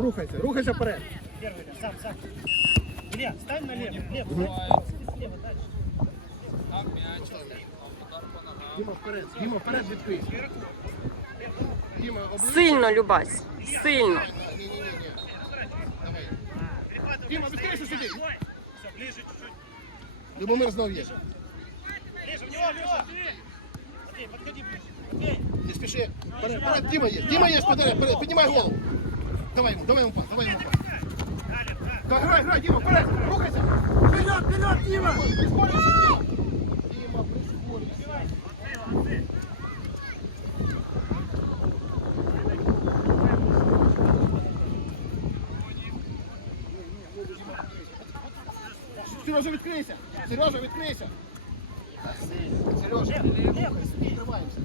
рухайся, рухайся вперед. Первый, да, сам, сам. Илья, стань налево. Лев, Мгм. слева, дальше. Діма вперед, Діма вперед відкрий. Діма, обличчя. Сильно, Любась. Сильно. Ні-ні-ні. Давай. Діма, відкрийся сюди. Все, ближе чуть-чуть. Любомир знов є. Ближе, в него, в него. Матвей, подходи ближе. Матвей, Не спіши. Вперед, вперед, Діма є. Діма є, вперед, вперед, піднімай голову. Давай йому, давай йому пас, давай йому пас. далее, да. Так, грай, грай, Діма, вперед, рухайся. Вперед, вперед, Діма. Прискорюйся. Діма, прискорюйся. Сережа, відкрийся! Сережа, відкрийся! Сережа, відкриваємося.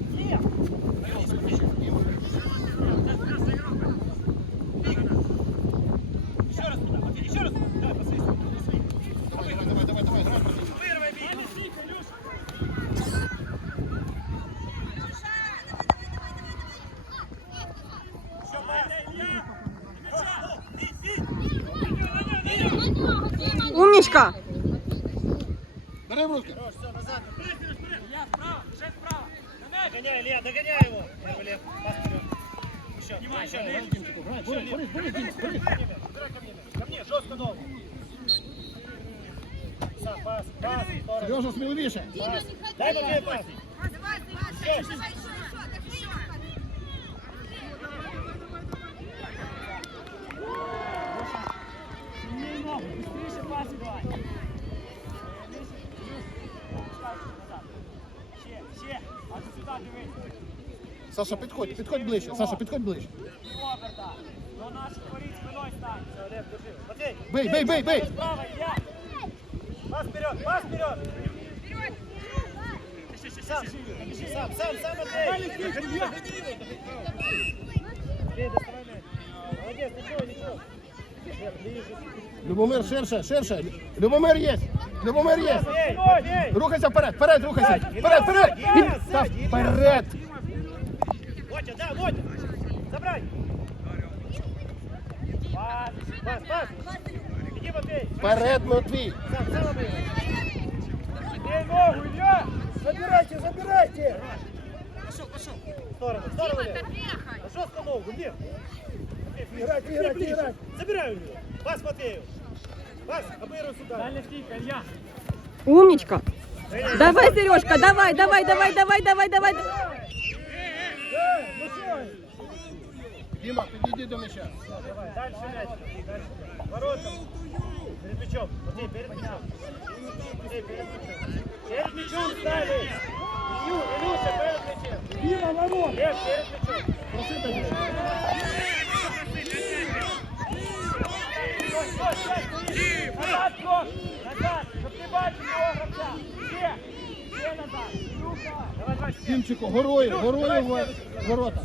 Бери в руки. Хорош, всё, назад. Илья, вправо, бежать вправо. Догоняй, Илья, догоняй его. Первый лев, пас вперед. Еще, еще, Грай, лев. Дімчику, грай. Борис, Борис, Борис, Діма, Борис. Убирай ко мне, ко мне, жестко долго. Сам, пас, пас, в сторону. Сережа, сміливіше. Пас. Дай Матвею пас. Ще, Саша, підходь, підходь ближче. Саша, підходь ближче. Оберта. До наших воріт спиною стань. Все, Олег, держи. Матвей. Бей, бей, бей, бей. Справа, Илья. Пас вперед, пас вперед. Сам, бежи, сам, сам, сам, Матвей. Матвей, доставай мяч. Молодец, ничего, ничего. Вверх, ближе. Любомир, ширше, ширше. Любомир є. Любомир є. Матвей, Матвей. Рухайся вперед, вперед, рухайся. Вперед, вперед. Від- Та вперед. Водя, да, Водя. Забрать. Пас, пас, пас. Иди, Матвей. Вперед, Матвій. Сам, сам обыгрывай. Бей ногу, Илья. Забирайте, забирайте. Пошел, пошел. В сторону, в сторону. Лев. На жестко ногу, вверх. Играть, играть, играть. Забирай у него. Пас Матвею. Умничка. Давай, Сережка, давай, давай, давай, давай, давай, давай. Ну что? Діма, підійди до м'яча. Давай, дальше мяч. Дальше. Воротом. Перед мячом. Матвей, перед мячом. Матвей, перед мячом. Перед мячом ставишь. Илью, Илюша, перед мячом. Дима, ворот. Лев, перед мячом. Проси тоді. Назад, Крош! Назад! Горою, горою в ворота.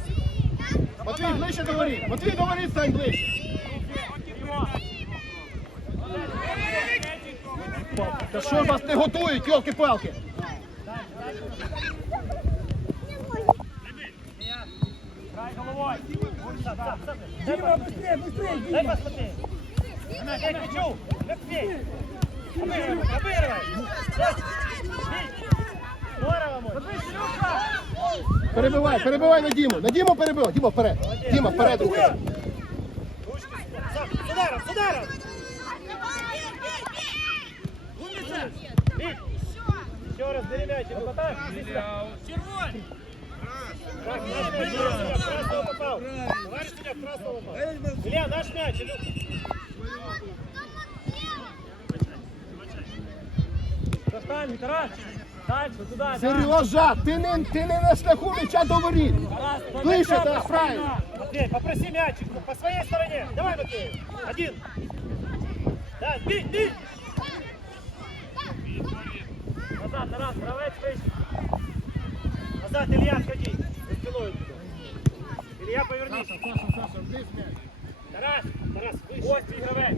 Матвій, ближче до. Матвій, до стань ближче. Та що вас не готують, йолки-палки? Грай сам! Дима, быстрее, быстрее! Дай посмотреть! Перебивай, перебивай на Діму. На Діму перебивай. Діма вперед. Діма вперед рухайся. Ручки сюда! Сам, с ударом, с ударом! Бей! Еще раз бери мяч, Илюха. Червонь! Так, наш мяч, Илья, в красного попал. Товарищ судья, в красного попал. Илья, наш мяч, Илюха. Достань, Тарас! Дальше, туда, Сережа, ти не, ти не на шляху м'яча до воріт. Ближче, так, правильно. Матвей, попроси мячик по своей стороне. Давай, Матвей. Один. Да, бей, бей. Назад, Тарас, правец выше. Назад, Илья, отходи. За спиной. Илья, повернись. Саша, Саша, Саша, вниз м'яч. Тарас, Тарас, выше. Ось твій гравець.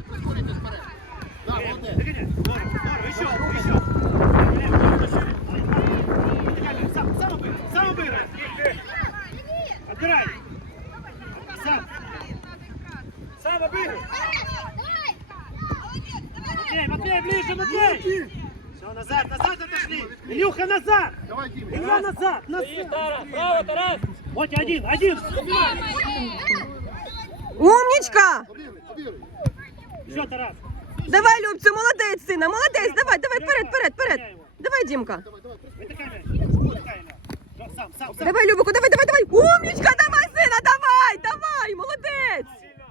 один, один. Умнічка! Обігруй, обігруй. Еще, Тарас. Давай, Любцю, молодець, сина, молодець, давай, давай, вперед, вперед, вперед. Давай, Дімка. Давай, давай, Вытыкай мяч. Вытыкай мяч. Всё, Сам, сам, сам. Давай, Любику, давай, давай, давай. Умнічка, давай, сина, давай, давай, молодець. Сильно.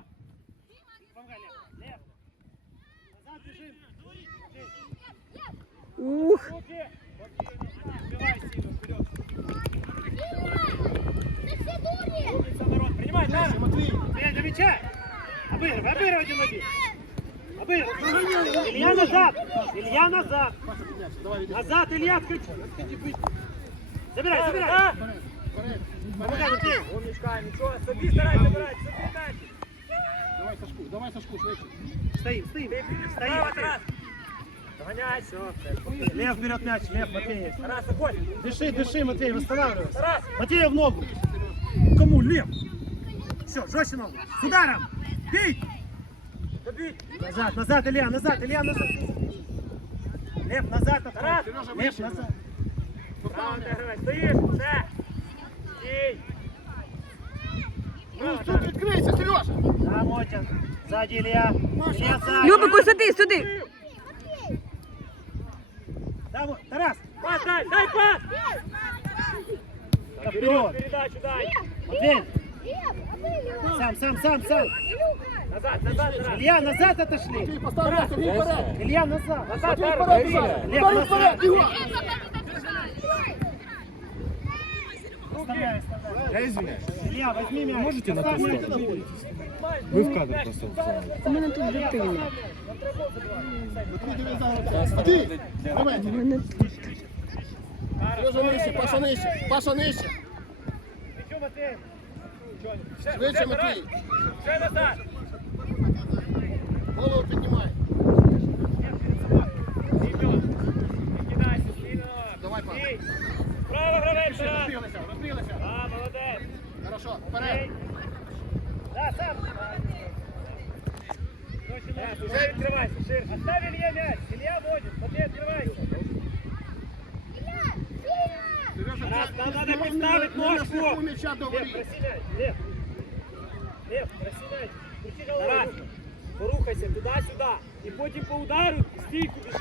Помогай, Лев. Лев. Назад бежим. Ух. народ. Принимай, Дальше, Тарас. Матвій. Бей, до мяча. Обыгрывай, обыгрывай, Димаги. Обыгрывай. Илья назад. Илья назад. Паша, піднявся, давай, іди. Назад, Илья, открыть. Забирай, забирай. Вперед, вперед. Помогай, Матвей. Умничка, ничего, собі старай забирать, собі мяч. Давай, Сашку, давай, Сашку, швидше. Стоим, стоим. Стоим, Тарас. Догоняй, все. Лев вперед мяч, Лев, Матвей. Тарас, уходь. Дыши, дыши, Матвей, восстанавливайся. Тарас. Матвея в ногу. Кому? Лев. Все, жестче ногу. С ударом. Бей. Назад, назад, Илья, назад, Илья, назад. Лев, назад. Тарас. Лев, назад. Поставили. Стоишь, все. Бей. Ну, тут відкрийся, Сережа. Да, Мотя. Сзади Илья. Илья сзади. Любику, сюди, сюди. Да, вот, Тарас. Пас дай, дай пас. Вперед. Передачу дай. Матвей. Сам, сам, сам, сам. Назад, назад, назад. Илья, назад отошли. Матвій, постав м'яч, Сергій, вперед. Илья, назад. Назад, Матвій, вперед, Ігор. Лев, Ударив назад. вперед, Ігор. Оставляй, оставляй. Я извиняюсь. Илья, возьми мяч. Можете на Оставь ту мяч. сторону? Вы в кадр просто встали. У мене тут дитина. Матвій, диви зараз. Матвій, давай. У мене Сережа нижче, Паша нижче, Паша нижче. Ничего, Матвей. Швидше, Матвій. Все назад. Голову піднімай. Давай, пан. Право гравець, Тарас. Розбіглися, розбіглися. А, молодець. Хорошо, вперед. Да, сам. Уже открывайся, шире. Оставь Илье мяч. Илья водит. Смотри, открывайся. Сережа, Раз, це- нам це надо знову поставить не- не на ножку. шляху м'яча до Лев, воріт. проси мяч. Лев. Лев, проси мяч. Крути голову. Тарас, порухайся туди-сюди. І потім по удару стійку біжи.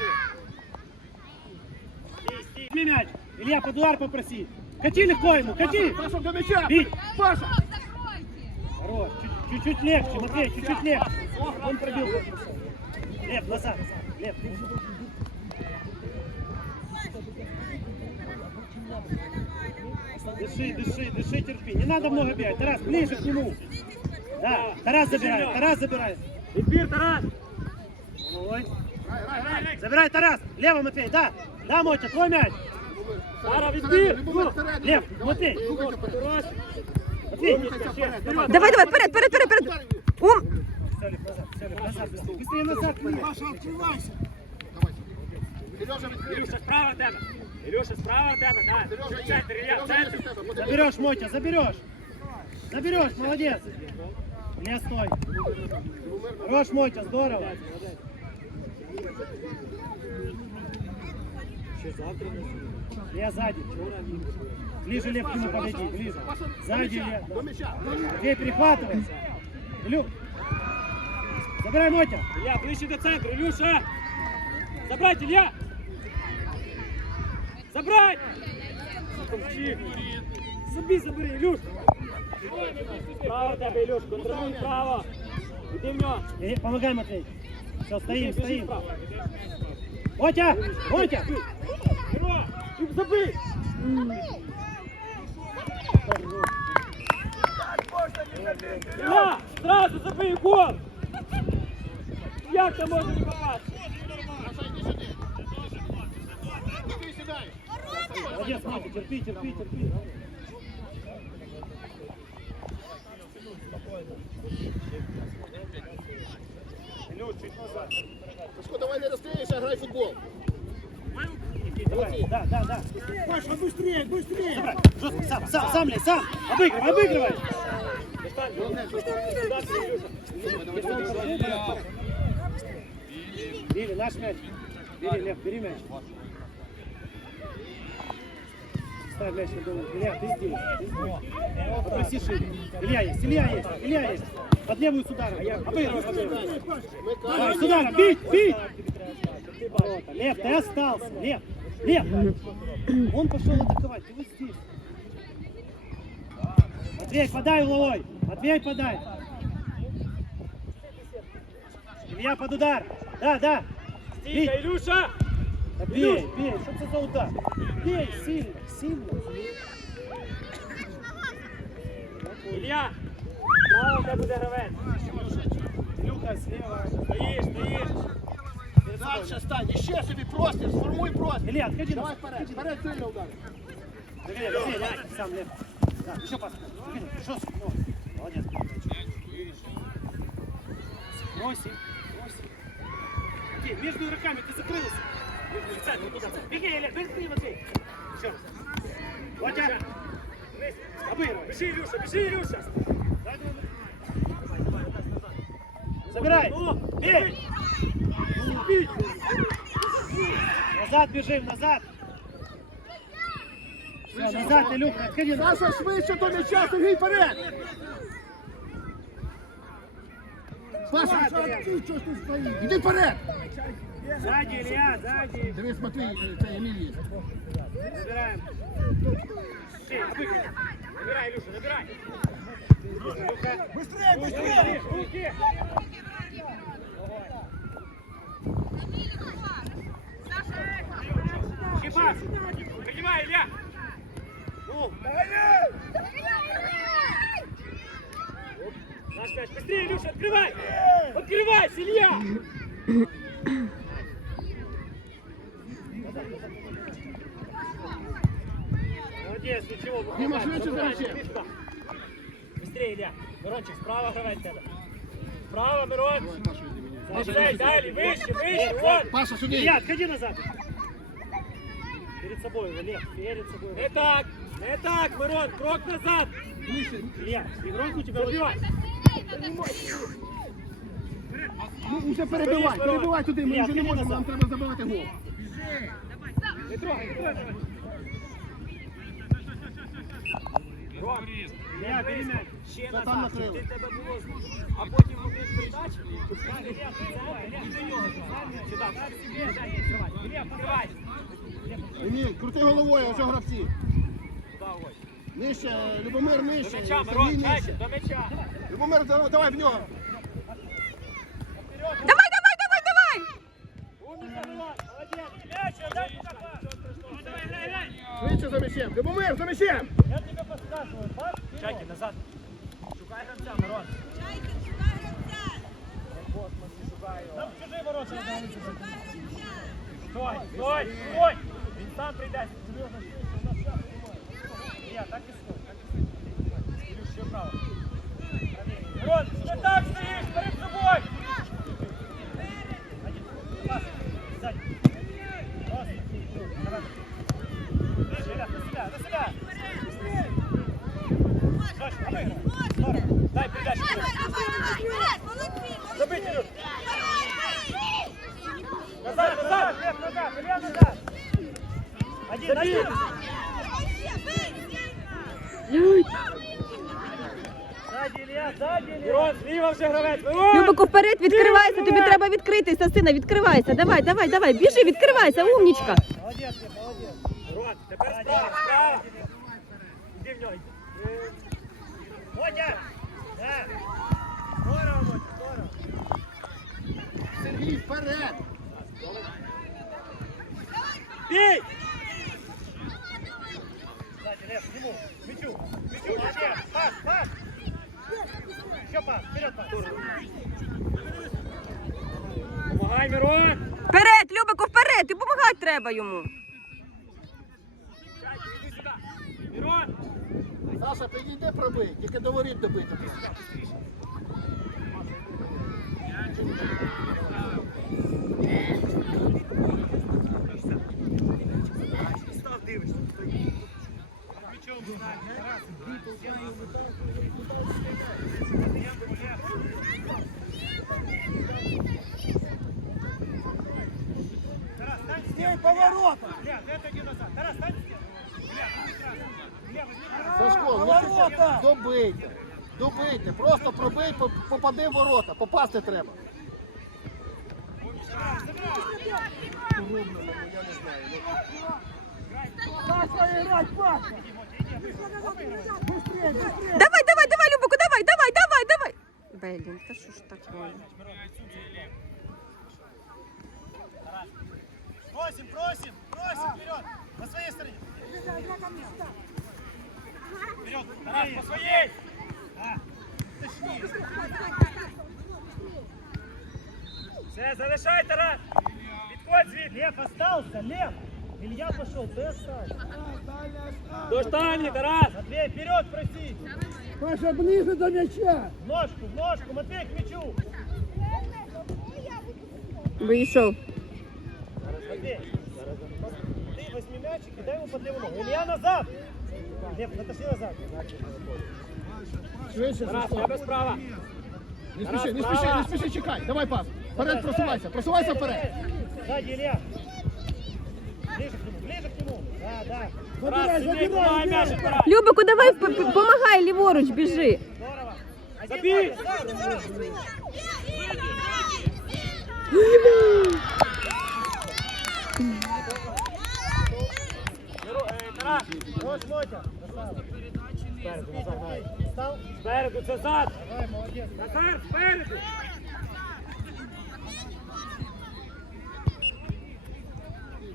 Стій, стій. Візьми мяч. Илья, под удар попроси. Кати легко ему, кати. Паша до м'яча. Бить. Паша. Хорош. Чуть- Чуть-чуть легче, Матвей, чуть-чуть легче. Он пробил. Лев, назад. Лев, ты Дыши, дыши, дыши, терпи. Не надо много бегать. Тарас, ближе к нему. Да, Тарас забирает, Тарас забирает. Эфир, Тарас. Ой. Грай, грай, грай. Забирай, Тарас. Лево, Матвей, да. Да, Мотя, твой мяч. Сара, відбір. відбір. Вперед, Лев, Давай, Матвей. рухайся вперед. Матвей, Рухайся вперед, давай. Давай, давай, вперед, вперед, вперед, вперед. Ум. Все, Лев, назад, все, Лев, назад. Быстрее назад. Матвей. Паша, відкривайся. Давай. Сережа, відкривайся. Ілюша, справа в тебе. Ілюша, справа в тебе, так. Сережа, В є. центр, Ілля, в Сережа, є центр. з тебе. Подивись. Заберешь, Мотя, заберешь. Заберешь, молодец. Не стой. Хорош, Мотя, здорово. Я сзади. Ближе, Лев, к нему подойди, ближе. Паша, до Сзади, м'яча, Лев. До м'яча. Матвей, перехватывай. Илю. Забирай, Мотя. Ілля, ближче до центру, Ілюша. Забрать, Ілля. Забрать. Товчи. Собі забери, Ілюш. Право в тебе, Ілюш, контролюй право. Іди в нього. Э, Помогай, Матвей. Все, стоим, Біжи стоим. вправо. Мотя, Мотя. Геро, Люб, забий. Ілля, зразу забий гол. Як це може не попасти? Молодец, Мотя, терпи, терпи, терпи. Илюш, чуть назад. Сашко, давай не розстрілюйся, грай в футбол. Давай, да, да, да. Паша, быстрее, быстрее. Забрать. Жестко, сам, сам, сам, лезь, сам. Обыгрывай, обыгрывай. Бери, наш мяч. Бери, Лев, бери мяч. Мяч на голову. Илья, ты здесь, ты здесь. Попроси шире. Илья есть, Илья есть, Илья есть. Под левую с ударом. Обыгрывай, обыгрывай. Давай, с ударом, бить, бить. Лев, ты остался, Лев. Лев, он пошел атаковать, ты вот здесь. Матвей, подай угловой. Матвей, подай. Илья под удар. Да, да. Ілюша! да бей, бей. Что это за удар? Бей, сильно, сильно. Ілля! Право, де буде гравець. Илюха слева. Стоїш, стоїш. Дальше стань, іще собі простір, сформуй простір. Илья, отходи Давай назад. вперед, вперед сильно удар. Догоняй, догоняй, Лев, сам Лев. Да, еще пас. Догоняй, жестко. Ну, молодец. Носи, носи. Окей, между игроками ты закрылся. Специально, вот туда. Беги, Лев, быстрее, Матвей. Еще раз. Владя. Обыгрывай. Біжи, Ілюша, біжи, Ілюша! Забирай. Ну, Бей. Назад бежим, назад. Всё, назад, Илюха, отходи. назад. Саша, швидше до м'яча, Сергій, вперед. Паша, іди вперед. Сзади, Илья, сзади. Дивись, Матвій, це Еміль є. Забираем. Бей, обыгрывай. Набирай, Ілюша, набирай! Быстрее, быстрее. Руки! Шипас. Приймай, Ілля! Ну, Наш мяч, быстрее, Илюша, открывай! Открывайся, Илья! молодец, ничего. Дима, швидше за м'ячем. Быстрее, Илья! Мирончик, справа гравець тебе! Справа, Мирон! Паша, іди мені. Далі, далі, вище, вище, вон! Паша, сюди. Илья, отходи назад. Перед собой, Лев, перед собой. Не так! Не так, Мирон, крок назад! Илья, игрок у тебя Забивай! Ну, уже перебивай, перебивай туди, ми Ілля, вже не відходи можемо, нам назад. треба забивати гол. Не трогай, не трогай! Ще назад, тебе було а потім один передач, до нього. Еміль, крути головою, а ось гравці. Нижче, Любомир, нижче. До м'яча, Мирон, нижче, до меча! Любомир, давай в нього. Давай, давай, давай, давай! Молодець! Швидше за м'ячем! Любомир, за м'ячем! Я тебе подсказываю, пас. Чайки, назад! Шукай гравця, Мирон! Там чужие ворота. Стой, стой, стой! Він сам прийде. Илья, так и стой, так и відкритися, сина, відкривайся. Давай, давай, давай, біжи, відкривайся, умнічка. Молодец, Лев, молодец. Мирон, тепер справа, справа! Іди в нього. Е, Водя! Треба йому. Стій, поворота! Сашко, ну Ворота! ти добийте. Добийте. Просто пробий, по- попади в ворота. Попасти треба. Давай, давай, давай, Любику, давай, давай, давай, давай. Блін, та що ж таке? Просим, просим, просим, вперед! На своей стороне! Вперед! Тарас, по своей! А, точнее! Все, залишай, Тарас! Підходь звідти! Лев остался, Лев! Илья пошел, ты остался. До штані, Тарас! Матвей, вперед проси! Паша, ближе до м'яча. В ножку, в ножку, Матвей, к мячу! Вийшов. Матвей, ты возьми мячик и дай ему под левую ногу. Илья назад! Лев, отошли назад. Швидше, Тарас, Сашко. тебе справа! Не спіши, не спіши, не спіши, чекай. Давай пас. Вперед просувайся, просувайся вперед. Сзади Илья. Ближе к нему, ближе к нему. Да, да. Тарас, сиди, помагай м'яч, Тарас! Любику, давай, п- п- помагай ліворуч, біжи. Здорово. Один Забей! Спереду, це зад! Давай, молодец. Назар, спереду!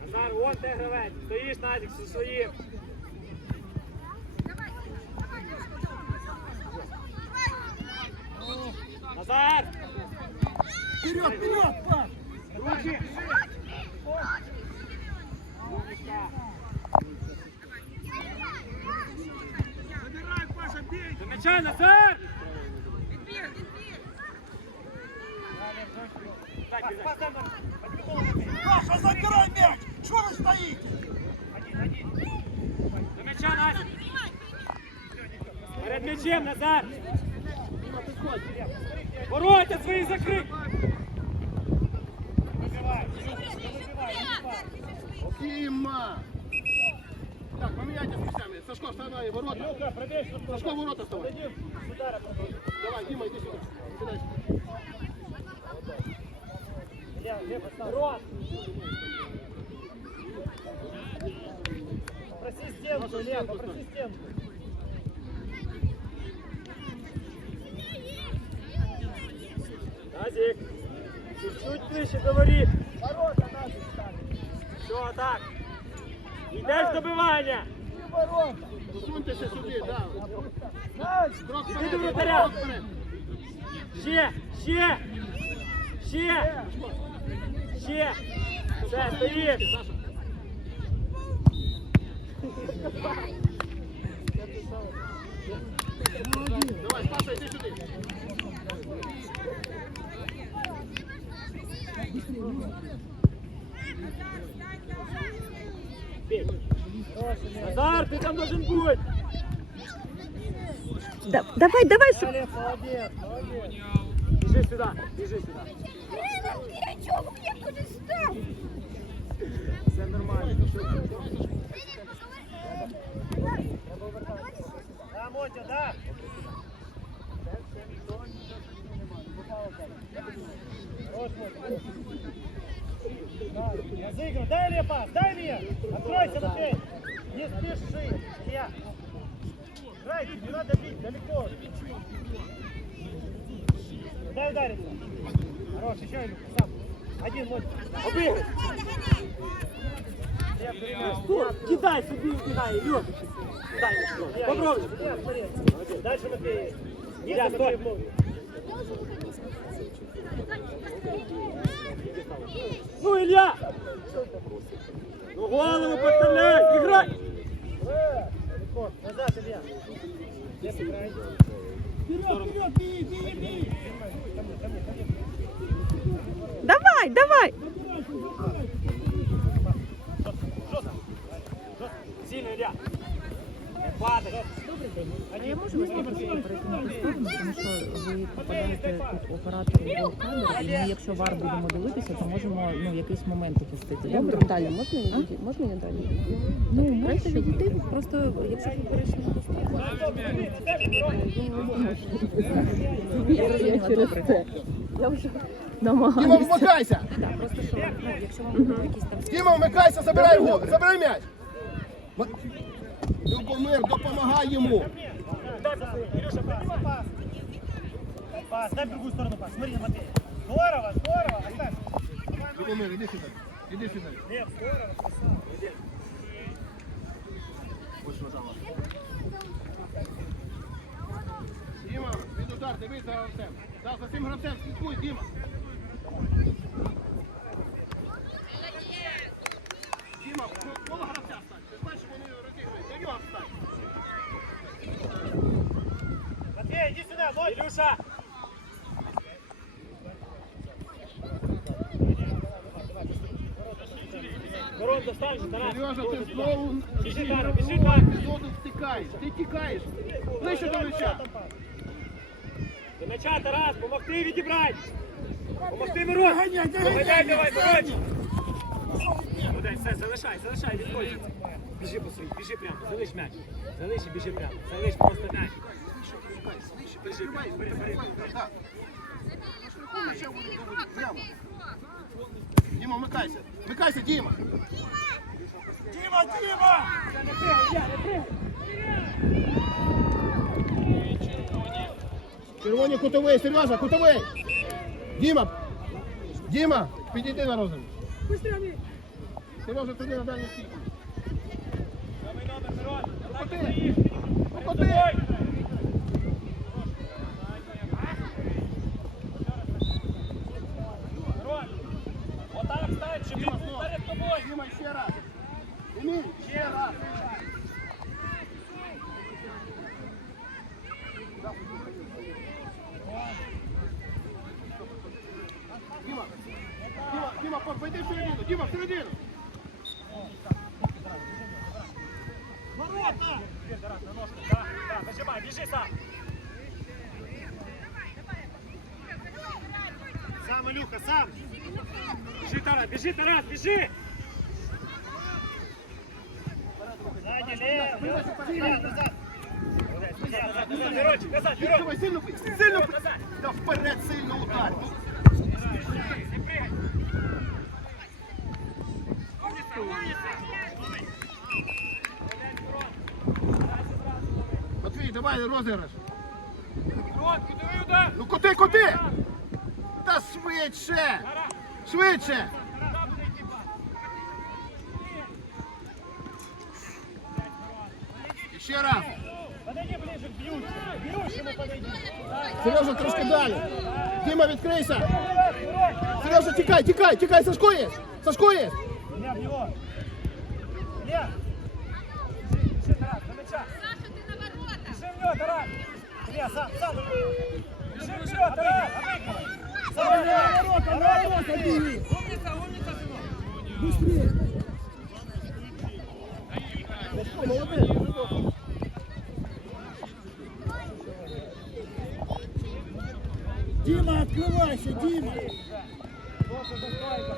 Назар, вон ти гравець. Стоїш, Назік, зі своїм. Назар! Вперед, вперед, пас. Руки! До м'яча, Назар! Так, Пас, біжи. пас, дай нам. Подбегал Матвей. Паша, забирай м'яч. Що ви стоїте? Один, один. До м'яча, Назік! Перед м'ячем, Назар! Ворота свої закрий! Выбивай. Выбивай, выбивай. Кіма. Так, поміняйте місцями. Сашко, вставай, ворота. Люка, пробей, что Сашко, ворота вставай. Подойди с удара попробуй. Давай, Діма, йди сюди. Сідай. Илья, Лев, остался. Рот! Попроси стенку, Илья, попроси стенку. Назік! Чуть-чуть ближче до воріт! Ворота наши стали. Що так? Йдеш до добивання! Ворота. Посуньтеся сюди. Крок Іди до вратаря. Ще! Ще! Ще! Ще! Все, стоїть! Саша. Давай, Паша, йди сюди. Бей. Назар, ти там должен бути! Да- Давай, давай, щоб... Лев, молодец, молодец. Біжи сюди, біжи сюди. Все нормально. Да, Мотя. Да, Разыгрывай. Дай мне пас, дай мне. Откройся, Матвей. Не спеши. Илья. Играй, не надо бить, далеко. Дай ударить. Хорош, еще Илюха, сам. Один, Мотя. Обігай! Лев, принимай. Кидай собі, кидай, Ілюх! Кидай, попробуй! Илья, смотри. Дальше Матвей. Илья, Есть стой. Матвей в ногу. Ну, Илья! Ну, голову подставляй! Играй! Э, далеко. Назад, Илья. Лев, играй. Вперед, вперед, бій, бій, бій. Ко мне, ко мне, ко мне. давай, давай. Сильно, Ілля. Не падай. А я можу вас попросити перейти на ту тому що ви попадаєте тут оператору і якщо вар будемо дивитися, то можемо ну, якийсь момент упустити. Добре? Далі, можна не далі? Ну, можете відійти, просто якщо ви перейшли на. Я розуміла, добре. Я вже Діма, вмикайся! Так, просто що, ну, якщо вам якісь там Діма, вмикайся, забирай його, забирай м'яч! Любомир, допомагай йому. Пас, дай в другую сторону пас. Смотри, Матвей. Здорово, здорово. Оставь. Любомир, иди сюда. Иди сюда. Лев, здорово. Иди. Ось вважала. Діма, від удар, дивися гравцем. Да, за цим гравцем слідкуй, Діма. Ілюша. Ворот достань Тарас. Сережа, ти знову Біжи, Тара, біжи, Тара. епізоду втикаєш. Ти тікаєш. Ближче до м'яча. До м'яча, Тарас, помогти відібрати. Помогти Мирон. Доганяй, давай, Мирон. Все, залишай, залишай, відходь. Біжи по своїй, біжи прямо, залиш м'яч. Залиш і біжи прямо. Залиш просто м'яч. Біжи, бери, бери, бери. Так. На шляху м'яча буде доводити прямо. Діма, вмикайся. Вмикайся, Діма. Дима, Дима! Не прыгай, я, не прыгай. Червоні кутовий, Сережа, кутовий. Діма. Діма, підійди на розум. Сережа, туди на дальній стійку. Самий номер, Мирон. Покоти. Покоти. Мирон. Отак стань, щоб він Діма, був знову. перед тобою. Діма, ще раз. Еміль, ще раз. Діма, Діма, Діма, пойди всередину, Діма, всередину. Ворота! Теперь, Сам. Сам, Илюха, сам! Бежи, Тарас, бежи, Тарас, бежи. Сзади, лево! Назад, назад! Назад, назад, Мирончик, назад, Мирон. Давай, сильно, сильно, да вперед сильно удар. Матвій, давай розіграш. Ну куди, куди? Та швидше! Швидше! І Ще раз. Подойди ближе подойди! Сережа, трошки далі. Діма, відкрийся. Сережа, тікай, тікай, тікай, Сашко є. Сашко є. Илья, сам, сам! Сам, ворота, ворота, бери! Дима, открывайся, Дима! Плохо застройка,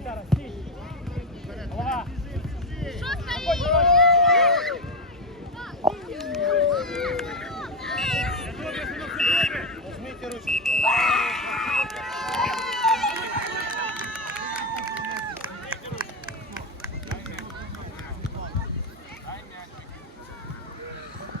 Все, стій,